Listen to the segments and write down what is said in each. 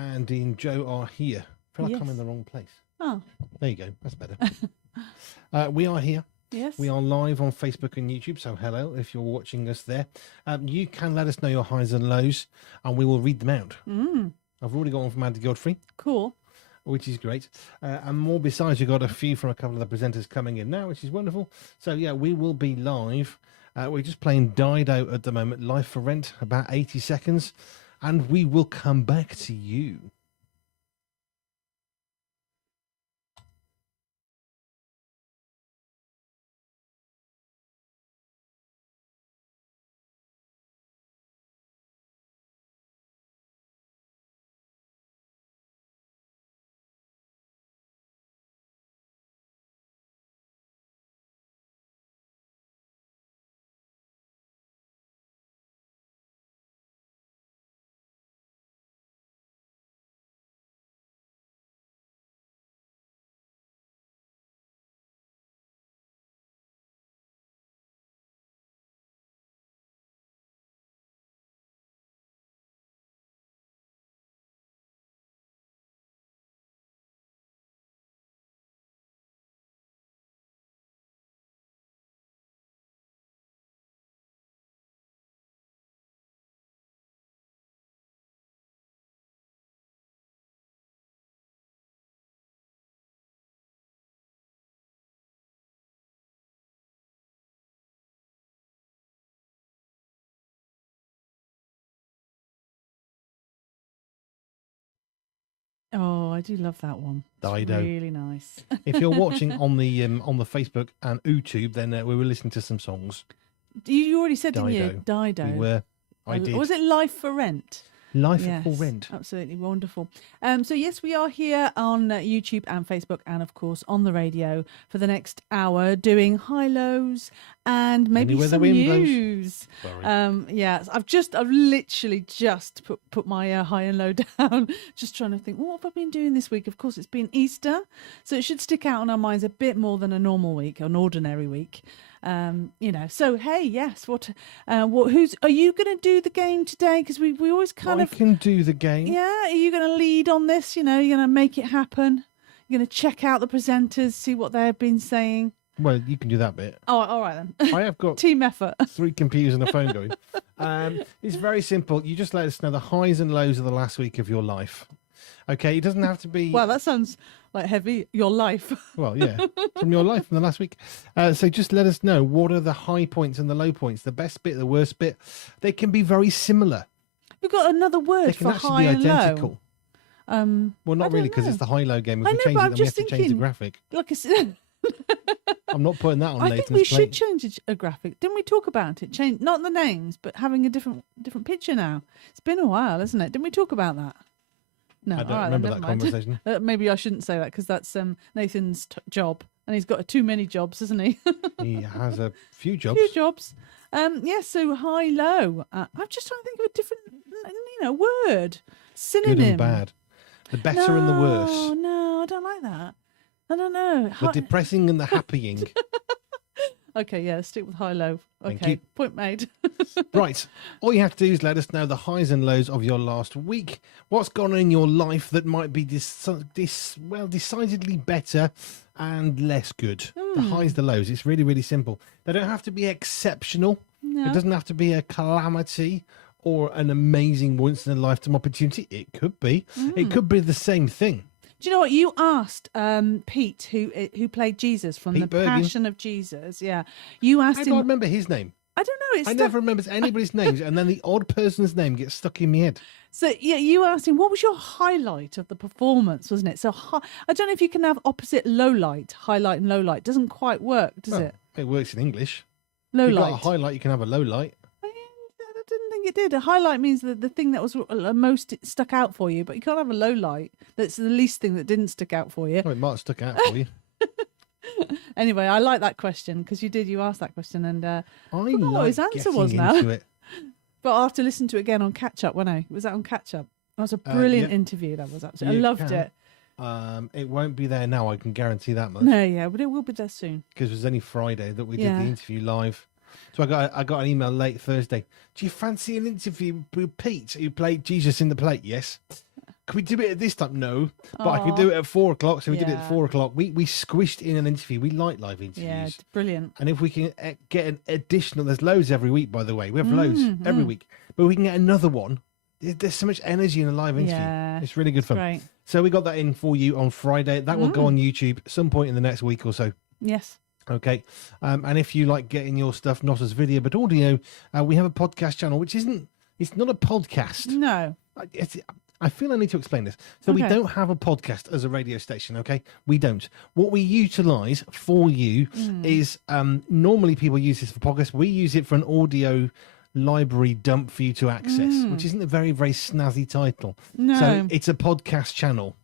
Andy and Joe are here. I feel like Yes. I'm in the wrong place. Oh, There you go. That's better. We are here. yes. We are live on Facebook and YouTube, so hello if you're watching us there. You can let us know your highs and lows, and we will read them out. I've already got one from Andy Godfrey, Cool. which is great. And more besides, you've got a few from a couple of the presenters coming in now, which is wonderful. So, yeah, we will be live. We're just playing Died Out at the moment, live for rent, about 80 seconds, and we will come back to you. Oh, I do love that one. It's Dido. really nice. If you're watching on the Facebook and YouTube, then we were listening to some songs. You already said, didn't you? Dido. We were. I did. Was it Life for Rent? Life Yes, for rent. Absolutely wonderful. So yes, we are here on YouTube and Facebook, and of course on the radio for the next hour, doing high lows and maybe Anywhere the some wind blows. news. Sorry. Yes, I've literally just put my high and low down, just trying to think, what have I been doing this week? Of course, it's been Easter, so it should stick out on our minds a bit more than a normal week, an ordinary week. So hey, yes, what who's are you going to do the game today? Because we always I can do the game. yeah, are you going to lead on this? You're going to make it happen. You're going to check out the presenters, see what they've been saying. Well, you can do that bit. Oh, all right then. I have got Team effort. 3 computers and a phone going. It's very simple. You just let us know the highs and lows of the last week of your life. Okay, it doesn't have to be. Well, that sounds like heavy. Your life. Well, yeah, from your life from the last week. So just let us know what are the high points and the low points, the best bit, the worst bit. They can be very similar. We've got another They word can for actually high be and identical. low. Well, I not don't really, because know. it's the high-low game. If I we know, change but it, I'm then we have just to change the thinking- graphic. Like I said, I'm not putting that on I think Nathan's we should plate. change a graphic. Didn't we talk about it? Change not the names, but having a different picture now. It's been a while, hasn't it? Didn't we talk about that? No, I don't all right, then, remember never that mind. conversation. Maybe I shouldn't say that because that's Nathan's job, and he's got too many jobs, hasn't he? He has a few jobs. Few jobs. Yes. So high low. I'm just trying to think of a different, word synonym. Good and bad. The better and the worse. No, I don't like that. I don't know. The depressing and the happying. Okay, yeah, stick with high low. Thank Okay, you. point made. Right. All you have to do is let us know the highs and lows of your last week. What's gone on in your life that might be decidedly better and less good. The highs, the lows. It's really, really simple. They don't have to be exceptional. No. It doesn't have to be a calamity or an amazing once-in-a-lifetime opportunity. It could be. It could be the same thing. Do you know what you asked Pete, who played Jesus from Pete the Bergen. Passion of Jesus? Yeah, you asked How do I him. remember his name? I don't know. It's I never remember anybody's names, and then the odd person's name gets stuck in my head. So yeah, you asked him what was your highlight of the performance, wasn't it? So I don't know if you can have opposite low light, highlight and low light. Doesn't quite work, does Well, it? It works in English. Low If you've light. got a highlight, you can have a low light. I didn't think it did. A highlight means the thing that was most stuck out for you, but you can't have a low light. That's the least thing that didn't stick out for you. Oh, it might have stuck out for you. Anyway, I like that question because you asked that question, and I forgot like what his answer getting was now. into it. But I'll have to listen to it again on catch up, won't I? Was that on catch up? That was a brilliant yeah. interview. That was absolutely. You I loved can. it. It won't be there now, I can guarantee that much. No, yeah, but it will be there soon. Because it was only Friday that we did Yeah. the interview live. So I got an email late Thursday. Do you fancy an interview with Pete, who played Jesus in the Plate? Yes. Can we do it at this time? No, but I could do it at 4 o'clock. So we did it at 4 o'clock. We squished in an interview. We like live interviews. Yeah, it's brilliant. And if we can get an additional, there's loads every week, by the way. We have loads every week, but we can get another one. There's so much energy in a live interview. Yeah, it's really good fun. Great. So we got that in for you on Friday. That will go on YouTube at some point in the next week or so. Yes. Okay. And if you like getting your stuff not as video but audio, we have a podcast channel, which it's not a podcast. No. I feel I need to explain this. So we don't have a podcast as a radio station, okay? We don't. What we utilize for you is normally people use this for podcasts. We use it for an audio library dump for you to access, which isn't a very, very snazzy title. No. So it's a podcast channel,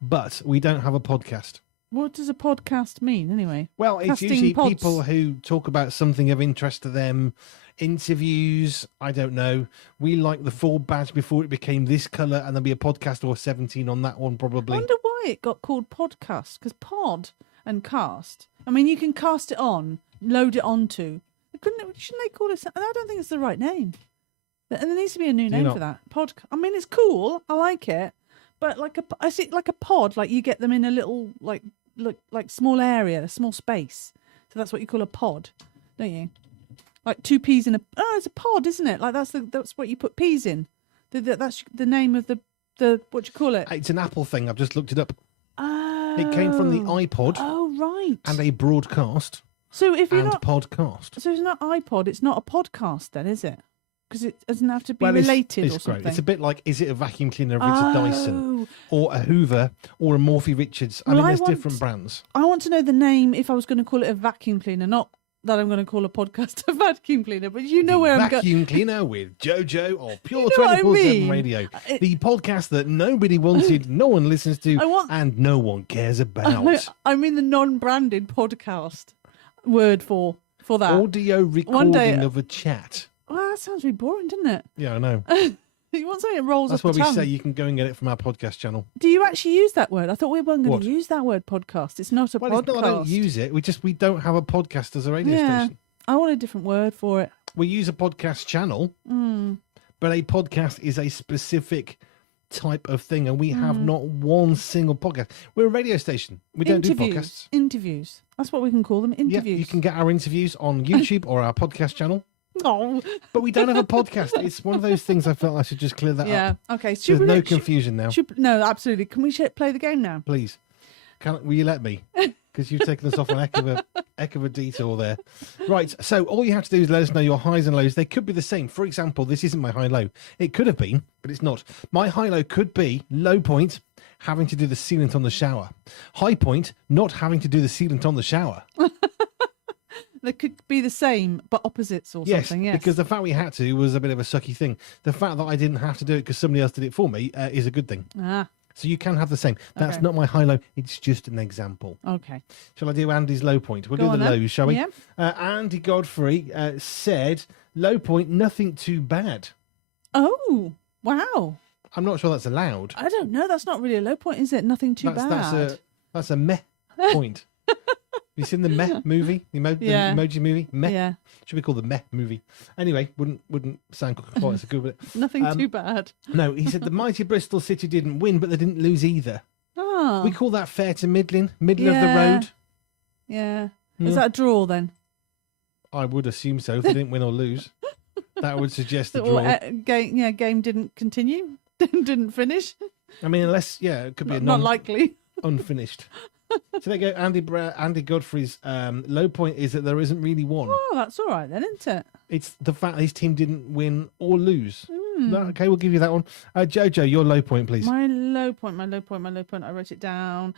but we don't have a podcast. What does a podcast mean anyway? Well, it's Casting usually pods. people who talk about something of interest to them, interviews, I don't know. We like the full badge before it became this colour, and there'll be a podcast or 17 on that one I probably. wonder why it got called podcast, because pod and cast. I mean, you can cast it on, load it onto. Shouldn't they call it something? I don't think it's the right name. And there needs to be a new name for that. I mean, it's cool. I like it. But I see it like a pod, like you get them in a little, like small area, a small space. So that's what you call a pod, don't you? Like 2 peas in a... Oh, it's a pod, isn't it? Like that's what you put peas in. That's the name of the what do you call it? It's an Apple thing. I've just looked it up. Oh. It came from the iPod. Oh, right. And a broadcast. So if you're and not... podcast. So it's not iPod, it's not a podcast then, is it? Because it doesn't have to be Well, related it's or something. great. It's a bit like, is it a vacuum cleaner if it's a Dyson? Or a Hoover? Or a Morphy Richards? I mean, there's different brands. I want to know the name if I was going to call it a vacuum cleaner, not that I'm going to call a podcast a vacuum cleaner, but you know where I'm going. Vacuum cleaner with Jojo or Pure You know what I 247 mean? Radio. The podcast that nobody wanted, no one listens to, and no one cares about. I mean the non-branded podcast word for that. Audio recording of a chat. Well, that sounds really boring, doesn't it? Yeah, I know. You want something that rolls That's off why the tongue. we say you can go and get it from our podcast channel. Do you actually use that word? I thought we weren't going to use that word podcast. It's not a podcast. It's not that I don't use it. We don't have a podcast as a radio station. I want a different word for it. We use a podcast channel, but a podcast is a specific type of thing, and we have not one single podcast. We're a radio station. We don't do podcasts. Interviews. That's what we can call them. Interviews. Yeah, you can get our interviews on YouTube or our podcast channel. Oh. But we don't have a podcast. It's one of those things I felt I should just clear that up. Yeah. Okay. So there's no confusion now. No, absolutely. Can we play the game now? Please. Will you let me? Because you've taken us off an heck of a detour there. Right. So all you have to do is let us know your highs and lows. They could be the same. For example, this isn't my high-low. It could have been, but it's not. My high-low could be low point, having to do the sealant on the shower. High point, not having to do the sealant on the shower. They could be the same, but opposites or something, yes. Because the fact we had to was a bit of a sucky thing. The fact that I didn't have to do it because somebody else did it for me is a good thing. Ah. So you can have the same. That's not my high-low. It's just an example. Okay. Shall I do Andy's low point? We'll do the lows, shall we? Yeah. Andy Godfrey said, low point, nothing too bad. Oh, wow. I'm not sure that's allowed. I don't know. That's not really a low point, is it? Nothing too bad. That's a meh point. Have you seen the Meh movie? The emoji movie? Meh. Yeah. Should be called the Meh movie. Anyway, wouldn't sound quite as good. Nothing too bad. No, he said the mighty Bristol City didn't win, but they didn't lose either. Oh. We call that fair to middling, middle of the road. Yeah. Is that a draw then? I would assume so. If they didn't win or lose, that would suggest a draw. Game didn't continue, didn't finish. I mean, unless it could be not likely unfinished. So there you go. Andy Godfrey's low point is that there isn't really one. Oh, that's all right then, isn't it? It's the fact his team didn't win or lose. Okay, we'll give you that one. Jojo, your low point, please. My low point. I wrote it down.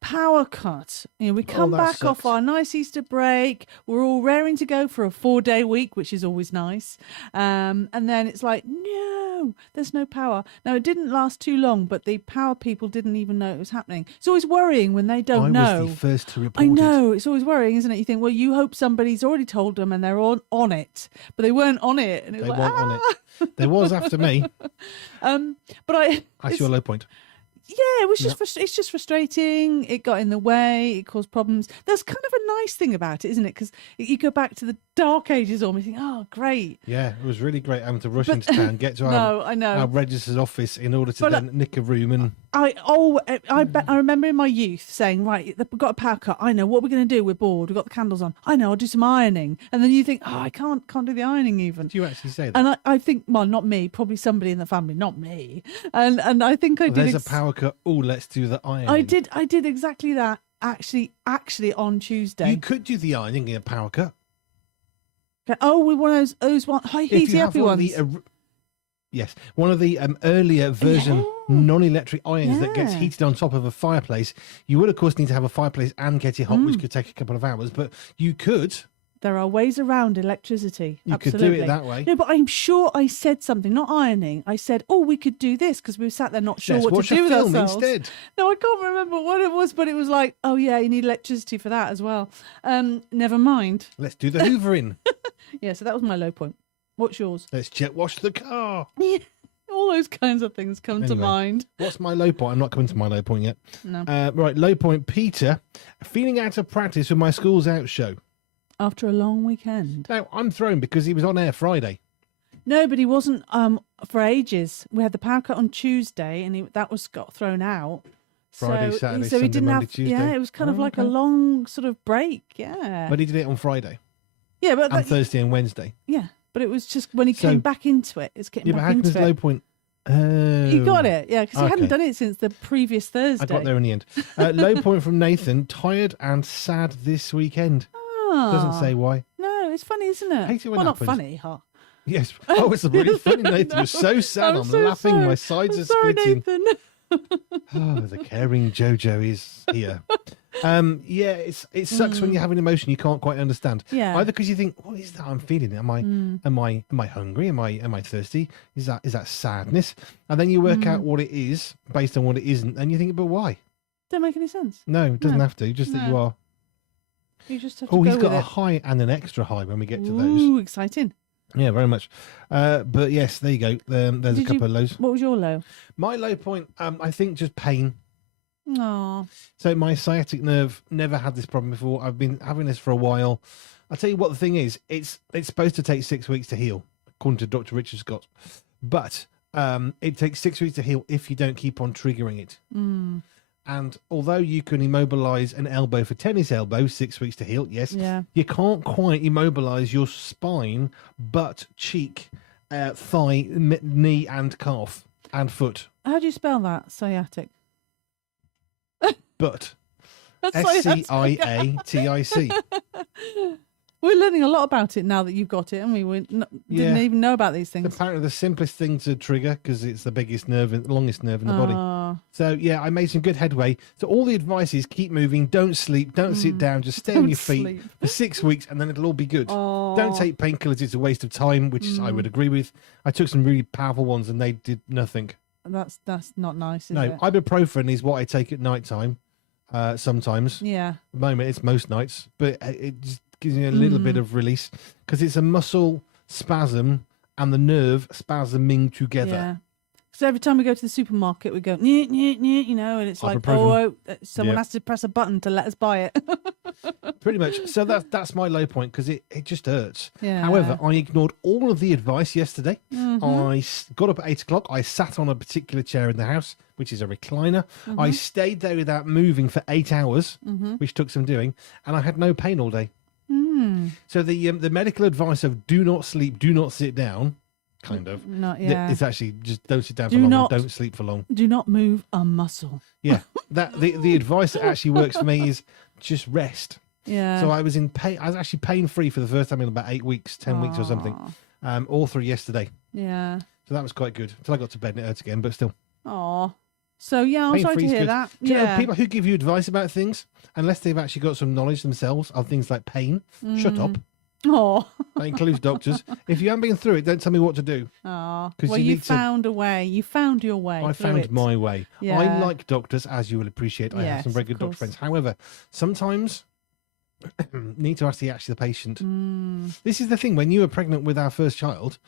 Power cut. We come back off our nice Easter break. We're all raring to go for a 4-day week, which is always nice. And then it's like, no, there's no power. Now, it didn't last too long, but the power people didn't even know it was happening. It's always worrying when they don't know. I was the first to report I know. It's always worrying, isn't it? You think, well, you hope somebody's already told them and they're on it, but they weren't on it. And it was on it. There was after me. But That's your low point. Yeah, it was just it's just frustrating. It got in the way. It caused problems. There's kind of a nice thing about it, isn't it? Because you go back to the dark ages almost. You think, oh, great. Yeah, it was really great having to rush into town, get to our registrar's office in order to then nick a room. And I remember in my youth saying, right, we've got a power cut. I know what we're going to do. We're bored. We've got the candles on. I know. I'll do some ironing. And then you think, oh, I can't do the ironing even. Do you actually say that? And I think, well, not me. Probably somebody in the family, not me. And I think I did. There's a power cut. Oh, let's do the ironing. I did exactly that. Actually, on Tuesday. You could do the ironing in a power cut. Okay. Oh, we want those high heaty happy ones. Yes, one of the earlier version non-electric irons that gets heated on top of a fireplace. You would, of course, need to have a fireplace and get it hot, which could take a couple of hours. But you could. There are ways around electricity. You Absolutely. could do it that way. No, but I'm sure I said something, not ironing. I said, oh, we could do this because we sat there not sure what to do with ourselves. Instead. No, I can't remember what it was, but it was like, oh, yeah, you need electricity for that as well. Never mind. Let's do the hoovering. Yeah, so that was my low point. What's yours? Let's jet wash the car. Yeah, all those kinds of things come to mind. What's my low point? I'm not coming to my low point yet. No. Right, low point. Peter, feeling out of practice with my School's Out show. After a long weekend. Now, I'm thrown because he was on air Friday. No, but he wasn't for ages. We had the power cut on Tuesday and that got thrown out. Friday, Saturday, so Sunday, he didn't Monday, have, Tuesday. Yeah, it was kind of like a long sort of break, yeah. But he did it on Friday. Yeah, but and Thursday and Wednesday. Yeah, but it was just when he came back into it. It's getting back into it. Low point. You got it, yeah, because he hadn't done it since the previous Thursday. I got there in the end. Low point from Nathan. Tired and sad this weekend. Doesn't say why. No, it's funny, isn't it? Hate it when well, happens. not funny, huh? Yes. Oh, it's really funny, Nathan. No, You're so sad. I'm so laughing. sorry. My sides I'm are sorry, splitting. Nathan. Oh, the caring Jojo is here. Yeah, it sucks when you have an emotion you can't quite understand. Yeah. Either because you think, what is that I'm feeling? Am I hungry? Am I thirsty? Is that sadness? And then you work out what it is based on what it isn't, and you think, but why? Don't make any sense. No, it doesn't have to. Just that you are. You just have to go he's got with a it. high and an extra high when we get to those. Ooh, exciting. Yeah, very much. But yes, there you go. There's a couple of lows. What was your low? My low point, I think just pain. Oh. So my sciatic nerve never had this problem before. I've been having this for a while. I'll tell you what the thing is. It's supposed to take 6 weeks to heal, according to Dr. Richard Scott. But it takes 6 weeks to heal if you don't keep on triggering it. And although you can immobilize an elbow for tennis elbow, 6 weeks to heal, yes, you can't quite immobilize your spine, butt, cheek, thigh, knee, and calf, and foot. How do you spell that? Sciatic. Butt. That's SCIATIC. We're learning a lot about it now that you've got it, and we didn't even know about these things. It's apparently the simplest thing to trigger because it's the biggest nerve, the longest nerve in the body. So yeah, I made some good headway. So all the advice is keep moving, don't sleep, don't sit down, just stay on your feet for 6 weeks, and then it'll all be good. Don't take painkillers; it's a waste of time, which I would agree with. I took some really powerful ones, and they did nothing. That's not nice, is it? No, ibuprofen is what I take at night time. Sometimes. Yeah. At the moment, it's most nights, but it just gives you a little bit of release because it's a muscle spasm and the nerve spasming together. Yeah. So every time we go to the supermarket, we go, nyeh, nyeh, nyeh, and it's like, someone has to press a button to let us buy it. Pretty much. So that's my low point because it just hurts. Yeah. However, I ignored all of the advice yesterday. I got up at 8 o'clock. I sat on a particular chair in the house, which is a recliner. I stayed there without moving for 8 hours, which took some doing, and I had no pain all day. So the medical advice of do not sleep, do not sit down, kind of. It's actually just don't sit down for long and don't sleep for long. Do not move a muscle. Yeah. The advice that actually works for me is just rest. Yeah. So I was in pain. I was actually pain free for the first time in about 8 weeks, 10 weeks or something. All through yesterday. Yeah. So that was quite good. Until I got to bed and it hurt again, but still. Oh. So yeah, I'm sorry to hear that. Do you know, people who give you advice about things, unless they've actually got some knowledge themselves of things like pain, shut up. Oh. That includes doctors. If you haven't been through it, don't tell me what to do. Oh. Well, you found a way. You found your way. I found my way. Yeah. I like doctors, as you will appreciate. I have some very good doctor friends. However, sometimes need to ask the patient. This is the thing. When you were pregnant with our first child,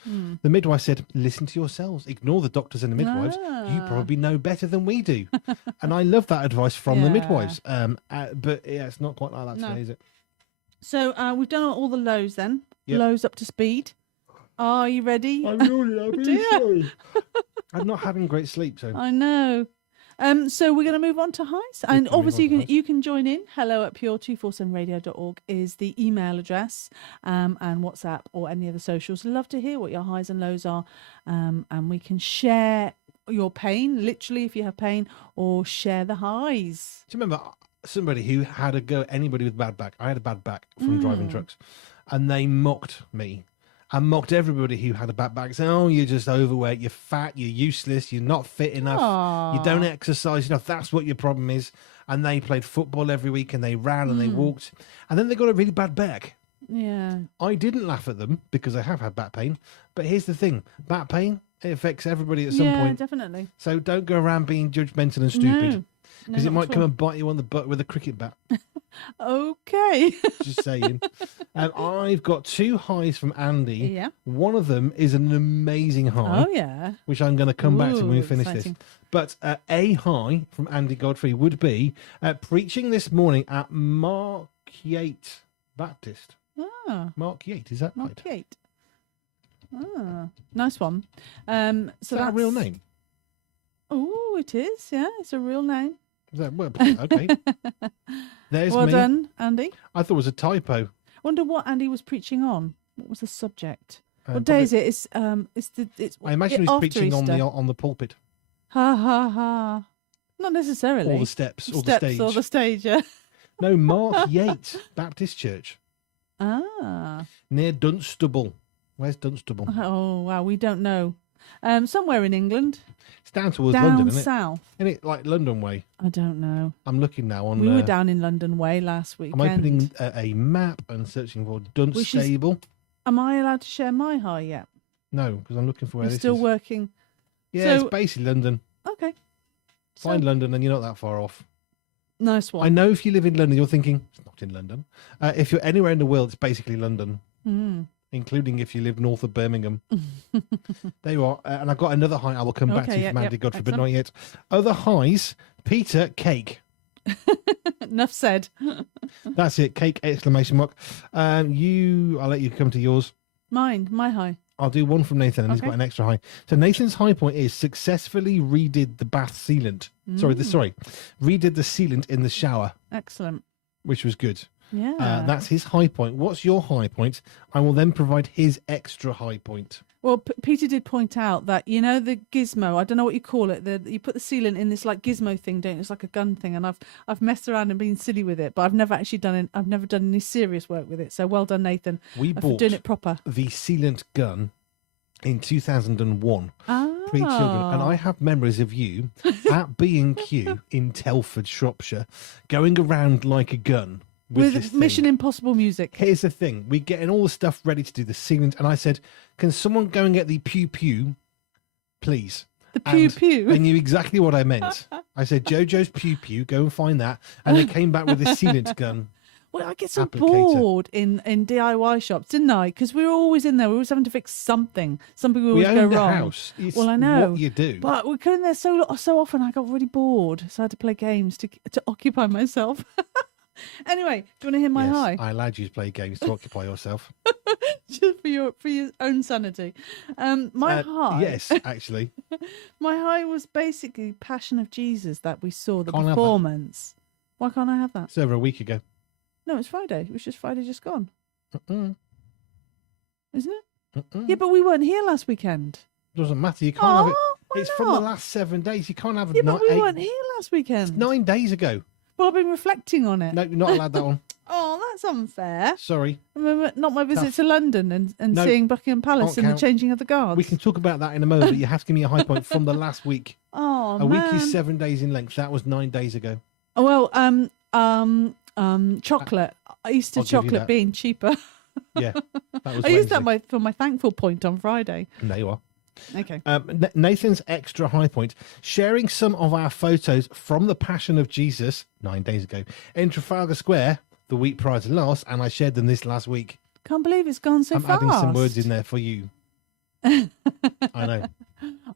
the midwife said, listen to yourselves. Ignore the doctors and the midwives. You probably know better than we do. And I love that advice from the midwives. But yeah, it's not quite like that today, is it? So we've done all the lows then. Yep. Lows up to speed. Are you ready? I'm really sorry. I'm not having great sleep, so. I know. So we're going to move on to highs. And obviously you can join in. Hello at pure247radio.org is the email address, and WhatsApp or any of the socials. Love to hear what your highs and lows are. And we can share your pain, literally if you have pain, or share the highs. Do you remember somebody who had a go at anybody with bad back? I had a bad back from driving trucks, and they mocked me. And mocked everybody who had a bad back, saying, oh, you're just overweight, you're fat, you're useless, you're not fit enough, you don't exercise enough, that's what your problem is. And they played football every week, and they ran and they walked, and then they got a really bad back. Yeah. I didn't laugh at them because I have had back pain, but here's the thing, back pain, it affects everybody at some point. Yeah, definitely. So don't go around being judgmental and stupid, because it might come all. and bite you on the butt with a cricket bat. Okay. Just saying. I've got 2 highs from Andy. Yeah. One of them is an amazing high. Oh, yeah. Which I'm going to come back to when we finish exciting. this. But a high from Andy Godfrey would be preaching this morning at Mark Yates Baptist. Mark Yates, is that Mark right? Yates. Nice one. So Is that a real name? Oh, it is. Yeah, it's a real name. Is that, well, okay. There's well me. done, Andy. I thought it was a typo. Wonder what Andy was preaching on. What was the subject? What Probably- day is it? It's. I imagine he's after preaching Easter. on the pulpit. Ha ha ha. Not necessarily. Or the steps, or the Steps stage. or the stage. Yeah. No, Mark Yates Baptist Church. Ah. Near Dunstable. Where's Dunstable? Oh wow, we don't know. Somewhere in England. It's down towards Down London, isn't it? south. Isn't it like London way? I don't know. I'm looking now on. We were down in London way last weekend. I'm opening a map and searching for Dunstable. Am I allowed to share my high yet? No, because I'm looking for where You're this still is. working. Yeah, So- it's basically London. Okay. Find London and you're not that far off. Nice one. I know if you live in London, you're thinking, it's not in London. If you're anywhere in the world, it's basically London, including if you live north of Birmingham. There you are. And I've got another high I will come back to from Andy Godfrey, but not yet. Other highs, Peter, cake. Enough said. That's it, cake, exclamation mark. I'll let you come to yours. My high. I'll do one from Nathan, and he's got an extra high. So Nathan's high point is successfully redid the bath sealant. Redid the sealant in the shower, Excellent. which was good. Yeah. That's his high point. What's your high point? I will then provide his extra high point. Well, Peter did point out that, you know, the gizmo, I don't know what you call it, you put the sealant in this like gizmo thing, don't you? It's like a gun thing, and I've messed around and been silly with it, but I've never actually I've never done any serious work with it. So well done, Nathan. We for bought doing it proper. the sealant gun in 2001. Ah. Pre-children, and I have memories of you at B&Q in Telford, Shropshire, going around like a gun with this thing. Mission Impossible music. Here's the thing. We're getting all the stuff ready to do the sealant. And I said, can someone go and get the pew-pew, please? The pew-pew. They knew exactly what I meant. I said, Jojo's pew-pew, go and find that. And they came back with a sealant gun. Well, I get so applicator. bored in DIY shops, didn't I? Because we were always in there. We were always having to fix something. Something would We always go owned a wrong. house. It's Well, I know. what you do. But we go in there so often, I got really bored. So I had to play games to occupy myself. Anyway, do you want to hear my Yes, high? I allowed you to play games to occupy yourself. Just for your own sanity. My high. Yes, actually. My high was basically Passion of Jesus that we saw, the Can't have that. performance. Why can't I have that? It's over a week ago. No, it's Friday. It was just Friday just gone. Mm-mm. Isn't it? Mm-mm. Yeah, but we weren't here last weekend. Doesn't matter. You can't have it. Why It's not? from the last 7 days. You can't have Yeah, it. but we weren't here last weekend. 9 days ago. Well, I've been reflecting on it. No, you're not allowed that one. Oh, that's unfair. Sorry. Not my visit Tough. to London and No, seeing Buckingham Palace can't and the count. changing of the guards. We can talk about that in a moment, but you have to give me a high point from the last week. Oh, A man. week is 7 days in length. That was 9 days ago. Oh, well, chocolate. Easter I'll give you chocolate that. being cheaper. Yeah. That was I used that Wednesday. for my thankful point on Friday. There you are. Okay. Nathan's extra high point, sharing some of our photos from the Passion of Jesus 9 days ago in Trafalgar Square the week prior to last, and I shared them this last week. Can't believe it's gone so I'm fast. adding some words in there for you. I know.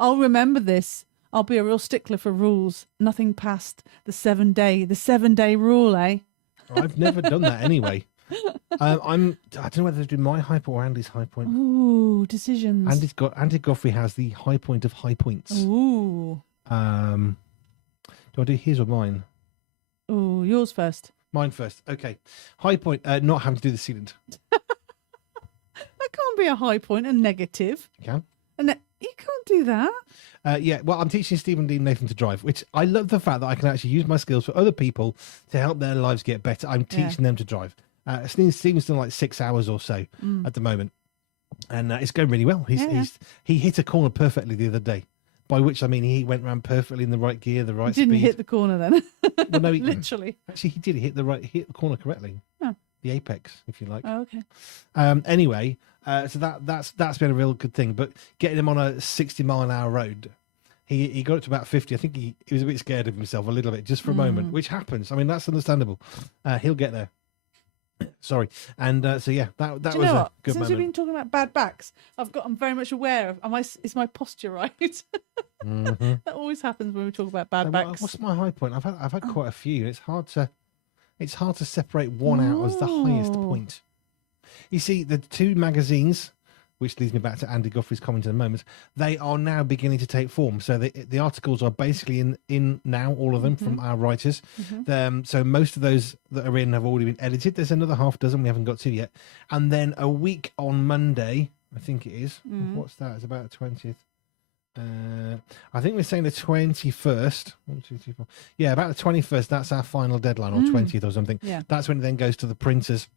I'll remember this. I'll be a real stickler for rules. Nothing past the 7-day rule, eh? I've never done that anyway. I don't know whether to do my high point or Andy's high point. Ooh, decisions. Andy Godfrey has the high point of high points. Ooh. Do I do his or mine? Ooh, yours first. Mine first. Okay. High point, not having to do the sealant. That can't be a high point, a negative. You can. You can't do that. Yeah, well, I'm teaching Stephen Dean Nathan to drive, which I love the fact that I can actually use my skills for other people to help their lives get better. I'm teaching them to drive. Stephen's done like 6 hours or so at the moment, and it's going really well. He hit a corner perfectly the other day, by which I mean he went round perfectly in the right gear, the right speed. Didn't hit the corner then. Well, no, literally. Actually, he did. He hit the corner correctly. Oh. The apex, if you like. Oh, okay. Anyway, so that's been a real good thing. But getting him on a 60-mile-an-hour road, he got it to about 50. I think he was a bit scared of himself a little bit, just for a moment, which happens. I mean, that's understandable. He'll get there. Sorry. And so yeah, that was a good Since moment. we've been talking about bad backs, I'm very much aware of. Is my posture right? Mm-hmm. That always happens when we talk about bad backs. What's my high point? I've had quite a few. It's hard to separate one out as the highest point. You see, the two magazines, which leads me back to Andy Godfrey's comment in a moment, they are now beginning to take form. So the articles are basically in now, all of them, from our writers. So most of those that are in have already been edited. There's another half dozen we haven't got to yet. And then a week on Monday, I think it is. What's that? It's about the 20th. I think we're saying the 21st. 1, 2, 3, 4. Yeah, about the 21st. That's our final deadline, or 20th or something. Yeah. That's when it then goes to the printers.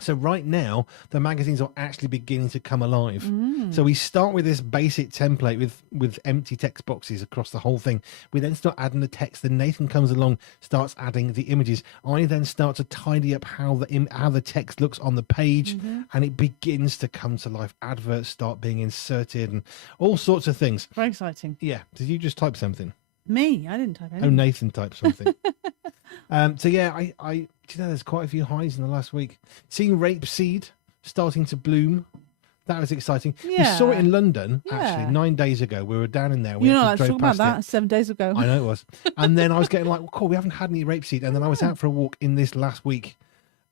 So right now, the magazines are actually beginning to come alive. So we start with this basic template with empty text boxes across the whole thing. We then start adding the text. Then Nathan comes along, starts adding the images. I then start to tidy up how the text looks on the page, and it begins to come to life. Adverts start being inserted and all sorts of things. Very exciting. Yeah. Did you just type something? Me? I didn't type anything. Oh, Nathan typed something. So yeah, I there's quite a few highs in the last week. Seeing rapeseed starting to bloom, that was exciting. Yeah. We saw it in London actually Yeah. 9 days ago. We were down in there. You know, I drove was talking about past that it. 7 days ago. I know it was. And then I was getting like, well, cool, we haven't had any rapeseed. And then I was out for a walk in this last week,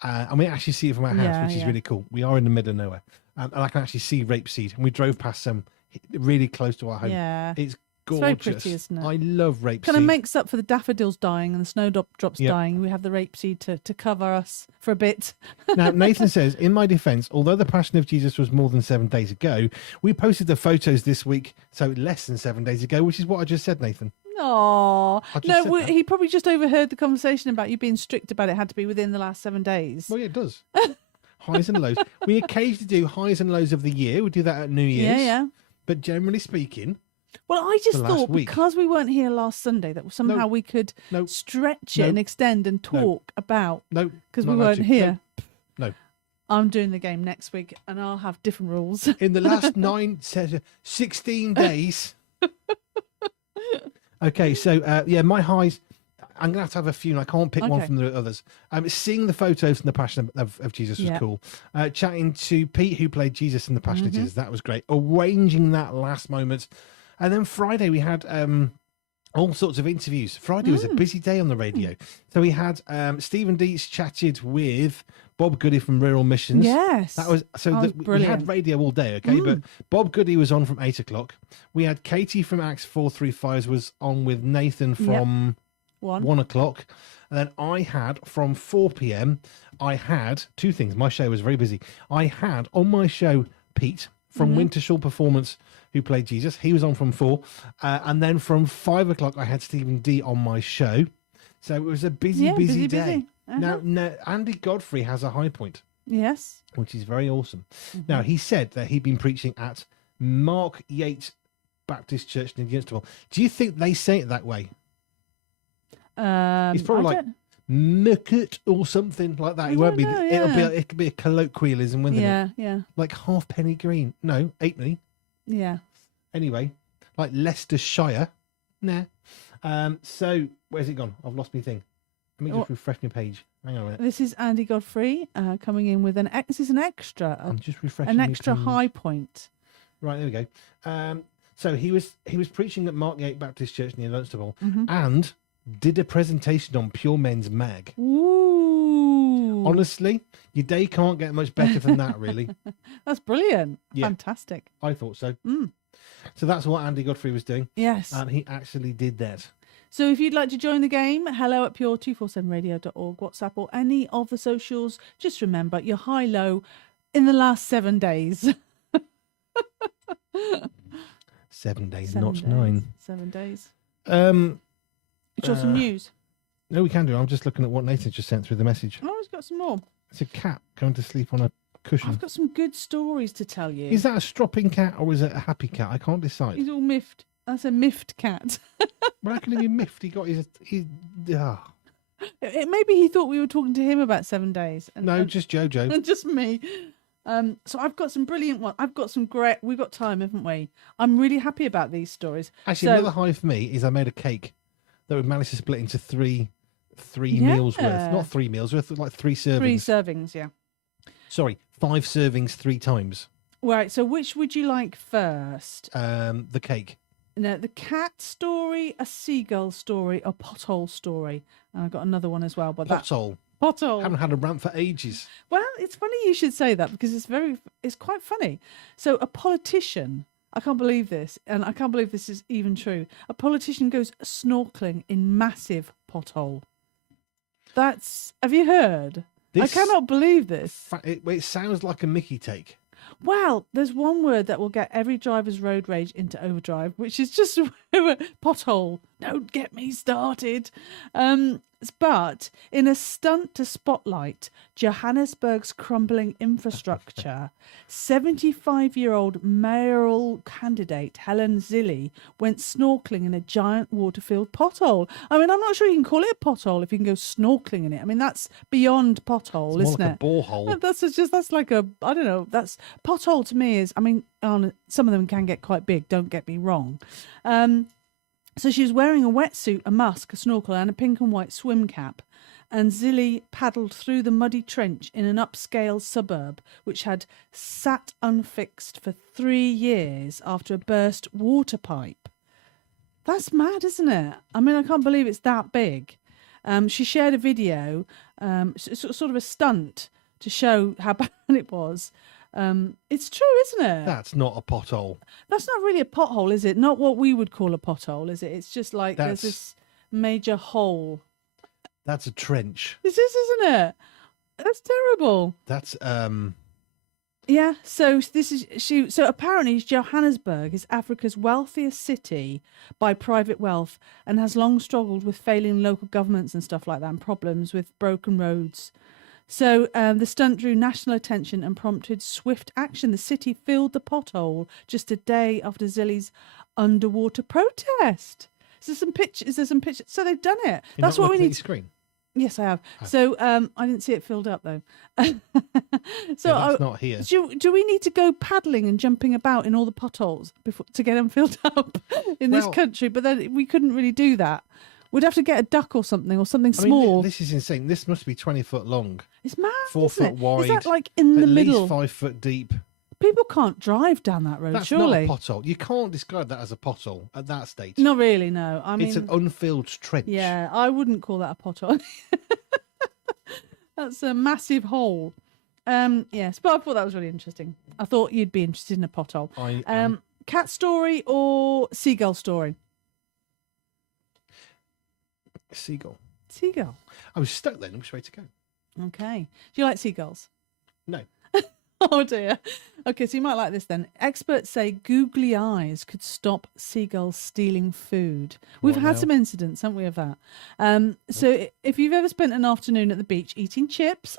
and we actually see it from our house, which is really cool. We are in the middle of nowhere, and I can actually see rapeseed. And we drove past some really close to our home. Yeah. It's It's gorgeous. very pretty, isn't it? I love rapeseed. Kind of makes up for the daffodils dying and the snowdrops Yep. dying. We have the rapeseed to cover us for a bit. Now, Nathan says, in my defense, although the Passion of Jesus was more than 7 days ago, we posted the photos this week, so less than 7 days ago, which is what I just said, Nathan. Oh I just no! said Well, that. he probably just overheard the conversation about you being strict about it had to be within the last 7 days. Well, yeah, it does. Highs and lows. We occasionally do highs and lows of the year. We do that at New Year's. Yeah. But generally speaking, Well, I just The last thought week. because we weren't here last Sunday that somehow we could No. stretch it No. and extend and talk about no. because not we allowed weren't to. here. No. I'm doing the game next week and I'll have different rules. In the last 16 days. Okay, so yeah, my highs. I'm gonna have a few. And I can't pick one Okay. from the others. Seeing the photos from the Passion of Jesus was Yeah. cool. Chatting to Pete, who played Jesus in the Passion of Jesus, that was great. Arranging that last moment, and then Friday we had all sorts of interviews. Friday was a busy day on the radio. So we had Stephen Dietz chatted with Bob Goody from Rural Missions. Yes. That was so. That was We brilliant. had radio all day, okay. But Bob Goody was on from 8 o'clock. We had Katie from Acts 435 was on with Nathan from 1 o'clock, and then I had from 4 p.m. I had two things. My show was very busy. I had on my show Pete from Wintershall Performance, who played Jesus. He was on from 4, and then from 5 o'clock I had Stephen D on my show. So it was a busy day. Now, Andy Godfrey has a high point, Yes. which is very awesome. Now, he said that he'd been preaching at Mark Yates Baptist Church in Dunstable. Do you think they say it that way? It's probably like Muckut or something like that. It won't be. know, It could be a colloquialism, wouldn't it? Yeah. Like halfpenny green. No, eightpenny. Yeah. Anyway, like Leicestershire. Nah. So where's it gone? I've lost my thing. Let me just refresh my page. Hang on a minute. This is Andy Godfrey coming in with this is an extra. I'm just refreshing. An extra high point. Right, there we go. So he was preaching at Markgate Baptist Church near Dunstable Mm-hmm. and did a presentation on Pure Men's Mag. Ooh. Honestly, your day can't get much better than that, really. That's brilliant. Yeah. Fantastic. I thought so. Mm. So that's what Andy Godfrey was doing. Yes. And he actually did that. So if you'd like to join the game, hello at pure247radio.org, WhatsApp or any of the socials. Just remember, you're high-low in the last 7 days. 7 days, 7 not days. 9. 7 days. You Got some news. No, we can do. I'm just looking at what Nathan just sent through the message. Oh, he's got some more. It's a cat going to sleep on a cushion. I've got some good stories to tell you. Is that a stropping cat or is it a happy cat? I can't decide. He's all miffed. That's a miffed cat. Well, how can he be miffed? He got his. Maybe he thought we were talking to him about 7 days. No, just Jojo. Just me. So I've got some brilliant ones. I've got some great. We've got time, haven't we? I'm really happy about these stories. Actually, another high for me is I made a cake that we managed to split into three meals worth. Not 3 meals worth, like 3 servings. 3 servings, yeah. Sorry, 5 servings 3 times. Right. So which would you like first? The cake. No, the cat story, a seagull story, a pothole story, and I've got another one as well. But Pothole. Pothole. Haven't had a rant for ages. Well, it's funny you should say that because it's quite funny. So a politician, I can't believe this, and I can't believe this is even true. A politician goes snorkeling in massive pothole. Have you heard? I cannot believe this. It sounds like a Mickey take. Well, there's one word that will get every driver's road rage into overdrive, which is just pothole. Don't get me started. But in a stunt to spotlight Johannesburg's crumbling infrastructure, 75-year-old mayoral candidate Helen Zille went snorkeling in a giant water-filled pothole. I mean, I'm not sure you can call it a pothole if you can go snorkeling in it. I mean, that's beyond pothole, It's isn't more like it? a borehole. That's like a, I don't know, that's pothole to me is, I mean, some of them can get quite big, don't get me wrong. So she was wearing a wetsuit, a mask, a snorkel, and a pink and white swim cap. And Zille paddled through the muddy trench in an upscale suburb, which had sat unfixed for 3 years after a burst water pipe. That's mad, isn't it? I mean, I can't believe it's that big. She shared a video, sort of a stunt to show how bad it was. It's true, isn't it? That's not a pothole. That's not really a pothole, is it? Not what we would call a pothole, is it? It's just like there's this major hole. That's a trench. This is, isn't it? That's terrible. That's Yeah. So So apparently, Johannesburg is Africa's wealthiest city by private wealth, and has long struggled with failing local governments and stuff like that, and problems with broken roads. So the stunt drew national attention and prompted swift action. The city filled the pothole just a day after Zille's underwater protest. Is there some pictures? So they've done it. You're That's not what we looking at need. your screen. Yes, I have. Oh. So I didn't see it filled up though. So That's not here. do we need to go paddling and jumping about in all the potholes to get them filled up in this country? But then we couldn't really do that. We'd have to get a duck or something small. I mean, this is insane. This must be 20 foot long. It's mad. 4 isn't foot it? wide. Is that like in the at middle? least 5 foot deep. People can't drive down that road, That's surely. not a pothole. You can't describe that as a pothole at that stage. Not really, no. I mean, it's an unfilled trench. yeah, I wouldn't call that a pothole. That's a massive hole. Yes, but I thought that was really interesting. I thought you'd be interested in a pothole. Cat story or seagull story? Seagull. Seagull. I was stuck then. Which way to go? Okay. Do you like seagulls? No. Oh dear. Okay, so you might like this then. Experts say googly eyes could stop seagulls stealing food. We've What had now? some incidents, haven't we, of that? So if you've ever spent an afternoon at the beach eating chips,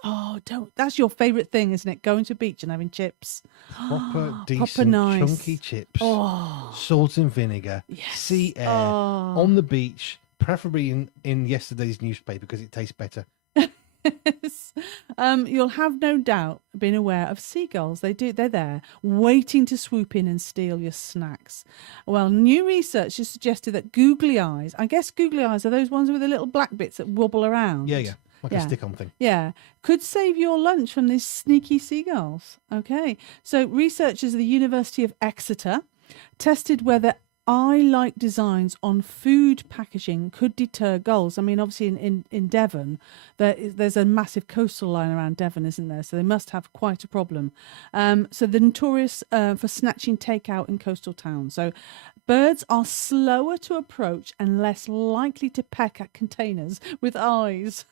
that's your favourite thing, isn't it? Going to a beach and having chips. Proper, decent, nice. chunky chips. Oh. Salt and vinegar. Yes. Sea air. Oh. On the beach. Preferably in yesterday's newspaper because it tastes better. Yes. You'll have no doubt been aware of seagulls. They're there waiting to swoop in and steal your snacks. Well, new research has suggested that googly eyes, I guess googly eyes are those ones with the little black bits that wobble around. Yeah. like a stick-on thing. Yeah. Could save your lunch from these sneaky seagulls. Okay. So researchers at the University of Exeter tested whether eye-like designs on food packaging could deter gulls. I mean, obviously in Devon, there's a massive coastal line around Devon, isn't there? So they must have quite a problem. So they're notorious for snatching takeout in coastal towns. So birds are slower to approach and less likely to peck at containers with eyes.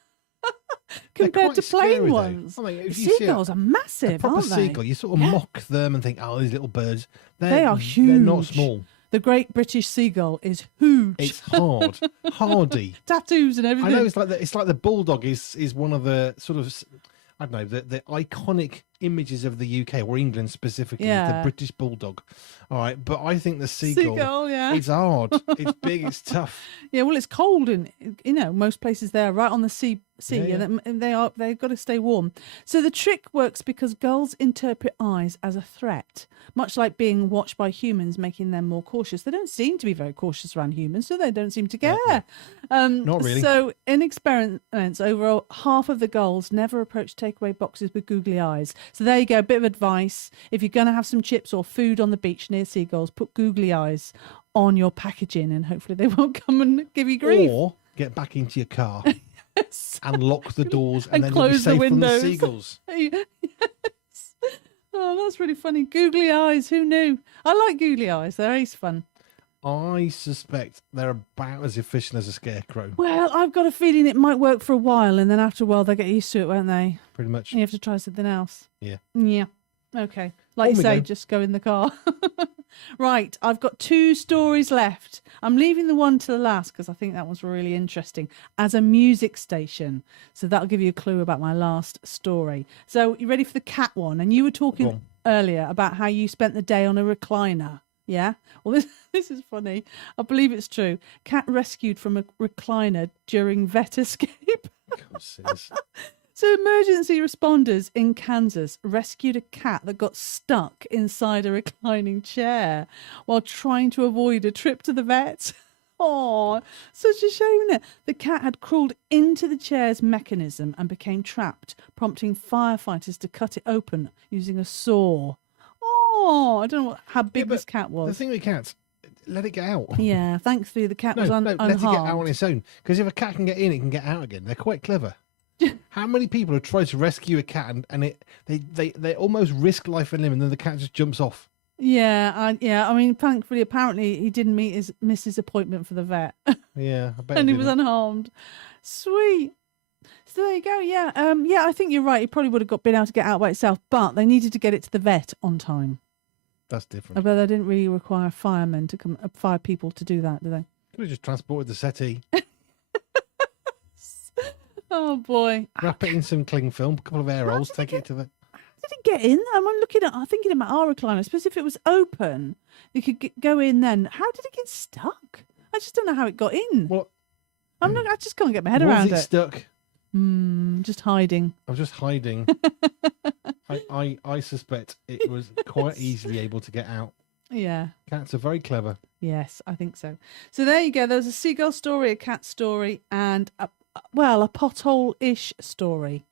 Compared to plain scary, ones. I mean, if you Seagulls are massive, a proper aren't they? seagull, you sort of mock them and think, oh, these little birds. They are huge. They're not small. The Great British Seagull is huge. It's hardy. Tattoos and everything. I know it's like the bulldog is one of the sort of, I don't know, the iconic images of the UK or England specifically. Yeah. The British bulldog. All right, but I think the seagull, yeah. it's hard. It's big. It's tough. Yeah, well, it's cold in most places there, right on the sea, Yeah. and they've got to stay warm. So the trick works because gulls interpret eyes as a threat, much like being watched by humans, making them more cautious. They don't seem to be very cautious around humans, so they don't seem to care. Not really. So in experiments, over half of the gulls never approach takeaway boxes with googly eyes. So there you go, a bit of advice. If you're going to have some chips or food on the beach near seagulls, put googly eyes on your packaging and hopefully they won't come and give you grief. Or get back into your car and lock the doors and then close the you'll be safe from the windows. seagulls. Yes. Oh, that's really funny. Googly eyes, who knew? I like googly eyes, they're ace fun. I suspect they're about as efficient as a scarecrow. Well, I've got a feeling it might work for a while and then after a while they'll get used to it, won't they? Pretty much. And you have to try something else. Yeah. Yeah. Okay. Like you say, just go in the car. Right. I've got 2 stories left. I'm leaving the one to the last because I think that one's really interesting as a music station. So that'll give you a clue about my last story. So you ready for the cat one? And you were talking earlier about how you spent the day on a recliner. Yeah. Well, this is funny. I believe it's true. Cat rescued from a recliner during vet escape. So emergency responders in Kansas rescued a cat that got stuck inside a reclining chair while trying to avoid a trip to the vet. Oh, such a shame, isn't it? The cat had crawled into the chair's mechanism and became trapped, prompting firefighters to cut it open using a saw. Oh, I don't know how big this cat was. The thing with cats, let it get out. Yeah, thankfully the cat was unharmed. Let it get out on its own. Because if a cat can get in, it can get out again. They're quite clever. How many people have tried to rescue a cat and they almost risk life and limb, and then the cat just jumps off? Yeah, I mean, thankfully, apparently, he didn't miss his appointment for the vet. Yeah, I bet. And he was unharmed. Sweet. So there you go. Yeah, I think you're right. He probably would have been able to get out by itself, but they needed to get it to the vet on time. That's different. But they didn't really require fire people to do that, do they? Could have just transported the settee. Oh boy! Wrap it in some cling film, a couple of air rolls, take it to the. Did it get in? I'm thinking about our recliner. I suppose if it was open, you could go in then. How did it get stuck? I just don't know how it got in. Well, I just can't get my head around it. Was it stuck? Just hiding. I was just hiding. I suspect it was quite easily able to get out. Yeah. Cats are very clever. Yes, I think so. So there you go. There was a seagull story, a cat story, and a pothole-ish story.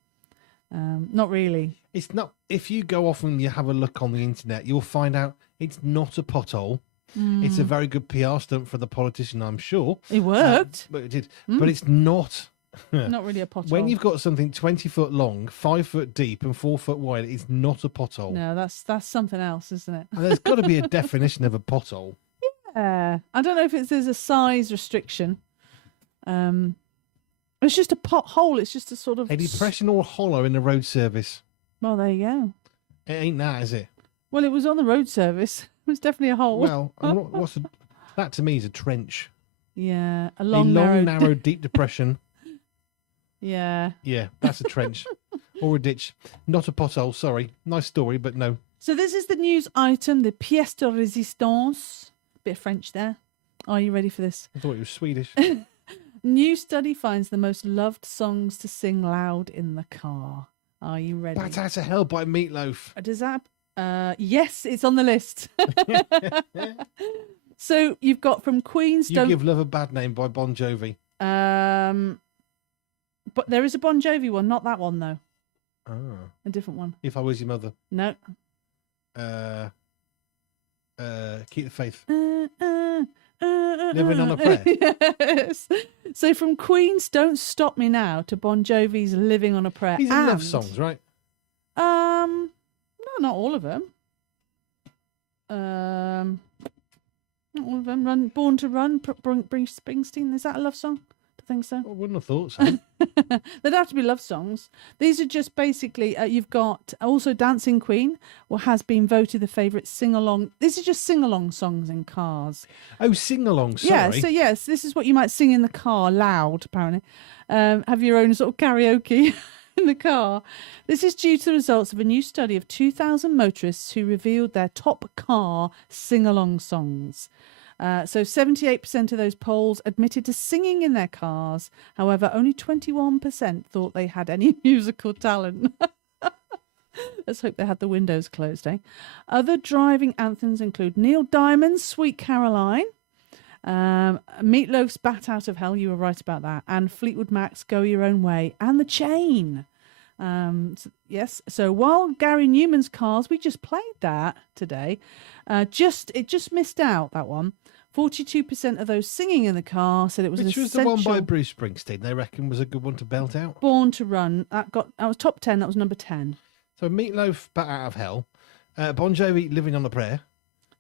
Not really. It's not. If you go off and you have a look on the internet, you'll find out it's not a pothole. It's a very good PR stunt for the politician, I'm sure. It worked. But it did. But it's not. Not really a pothole. When you've got something 20 foot long, 5 foot deep, and 4 foot wide, it's not a pothole. No, that's something else, isn't it? And there's got to be a definition of a pothole. Yeah. I don't know if there's a size restriction. It's just a pothole. It's just a sort of... A depression or hollow in the road service. Well, there you go. It ain't that, is it? Well, it was on the road service. It was definitely a hole. Well, that to me is a trench. Yeah, a long narrow deep depression. Yeah. Yeah, that's a trench. Or a ditch. Not a pothole, sorry. Nice story, but no. So this is the news item, the pièce de résistance. Bit of French there. Are you ready for this? I thought it was Swedish. New study finds the most loved songs to sing loud in the car. Are you ready? Bat Out of Hell by Meatloaf. Does that... yes, it's on the list. So you've got from Queen's... You Give Love a Bad Name by Bon Jovi. But there is a Bon Jovi one, not that one though. Ah. A different one. If I Was Your Mother. No. Keep the Faith. Living on a Prayer. Yes. So from Queen's Don't Stop Me Now to Bon Jovi's Living on a Prayer. These are love songs, right? No, not all of them. Not all of them. Born to Run, Bruce Springsteen. Is that a love song? I think so. I wouldn't have thought so. They'd have to be love songs. These are just basically, you've got also Dancing Queen, has been voted the favourite sing-along. These are just sing-along songs in cars. Oh, sing-along, sorry. Yeah, so yes, this is what you might sing in the car, loud, apparently. Have your own sort of karaoke in the car. This is due to the results of a new study of 2,000 motorists who revealed their top car sing-along songs. So 78% of those polls admitted to singing in their cars. However, only 21% thought they had any musical talent. Let's hope they had the windows closed, eh? Other driving anthems include Neil Diamond's Sweet Caroline, Meatloaf's Bat Out of Hell, you were right about that, and Fleetwood Mac's Go Your Own Way, and The Chain. Yes, so while Gary Newman's Cars, we just played that today, it just missed out, that one. 42% of those singing in the car said it was Which was essential. the one by Bruce Springsteen they reckon was a good one to belt out. Born to Run, that was top 10, that was number 10. So Meatloaf, Bat Out of Hell, Bon Jovi, Living on a Prayer,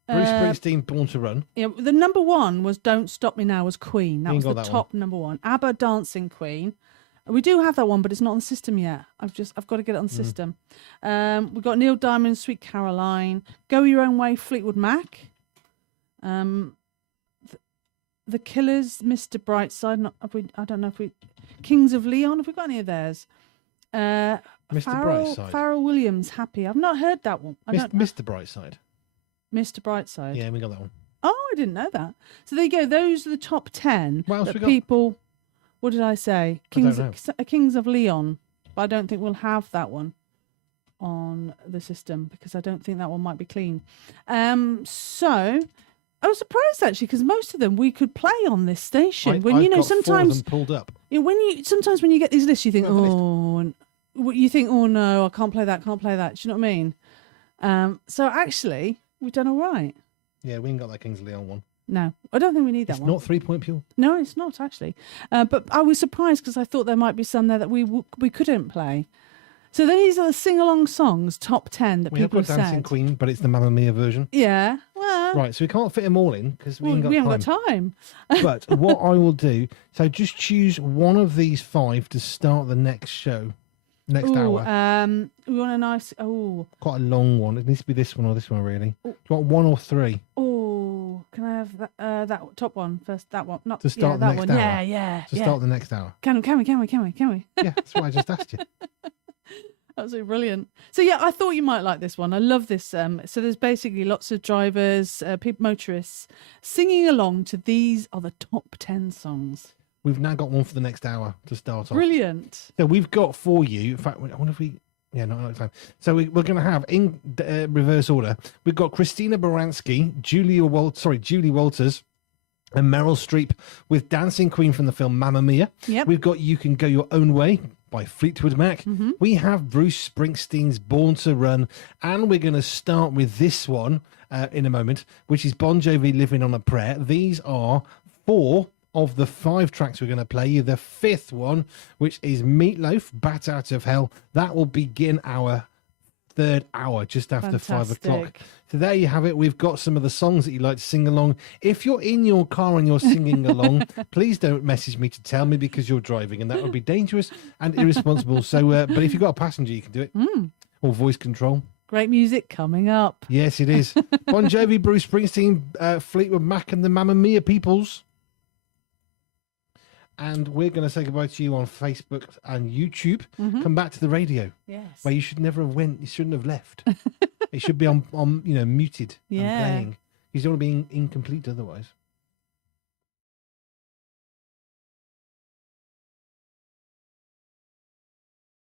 Bruce Springsteen, Born to Run. Yeah, the number one was Don't Stop Me Now was Queen. That was the top one. number one. ABBA, Dancing Queen. We do have that one, but it's not on the system yet. I've got to get it on the system. We've got Neil Diamond's Sweet Caroline, Go Your Own Way, Fleetwood Mac, The Killers, Mr. Brightside. I don't know if we Kings of Leon. Have we got any of theirs? Mr. Brightside. Pharrell Williams, Happy. I've not heard that one. Mr. Brightside. Mr. Brightside. Yeah, we got that one. Oh, I didn't know that. So there you go. Those are the top 10 What else that we got? people. What did I say? I don't know. Kings of Leon. But I don't think we'll have that one on the system because I don't think that one might be clean. So I was surprised actually because most of them we could play on this station. I've got Sometimes 4 of them pulled up. sometimes when you get these lists, you think, Where's the list? oh no, I can't play that. Do you know what I mean? So actually, we've done all right. Yeah, we ain't got that Kings of Leon one. No, I don't think we need that It's one. not 3-point pure. No, it's not actually. But I was surprised because I thought there might be some there that we couldn't play. So these are the sing-along songs, top 10 that We have people got have Dancing said. Queen, but it's the Mamma Mia version. Yeah, well, Right, so we can't fit them all in because we ain't got haven't time. got time. But what I will do, so just choose one of these 5 to start the next show, next hour. We want a nice. Quite a long one. It needs to be this one or this one, really. Do you want 1 or 3? Can I have that top one first? That one, not To start the that next one. hour. Yeah. Start the next hour. Can we? Yeah, that's what I just asked you. Absolutely brilliant. So yeah, I thought you might like this one. I love this. So there's basically lots of drivers, motorists singing along to these are the top 10 songs. We've now got one for the next hour to start off. Brilliant. So we've got for you. In fact, I wonder if we. Yeah, not enough time. So we're going to have in reverse order. We've got Christina Baranski, Julie Walters, and Meryl Streep with Dancing Queen from the film Mamma Mia. Yep. We've got You Can Go Your Own Way by Fleetwood Mac. Mm-hmm. We have Bruce Springsteen's Born to Run, and we're going to start with this one in a moment, which is Bon Jovi Living on a Prayer. These are 4 of the 5 tracks we're going to play you. The 5th one, which is Meatloaf, Bat Out of Hell. That will begin our 3rd hour just after 5 o'clock. So there you have it. We've got some of the songs that you like to sing along. If you're in your car and you're singing along, please don't message me to tell me because you're driving, and that would be dangerous and irresponsible. So, but if you've got a passenger, you can do it. Or voice control. Great music coming up. Yes, it is. Bon Jovi, Bruce Springsteen, Fleetwood Mac, and the Mamma Mia peoples. And we're going to say goodbye to you on Facebook and YouTube. Mm-hmm. Come back to the radio. Yes. Where you should never have went. You shouldn't have left. It should be on muted and Yeah. playing. You don't want to be incomplete otherwise.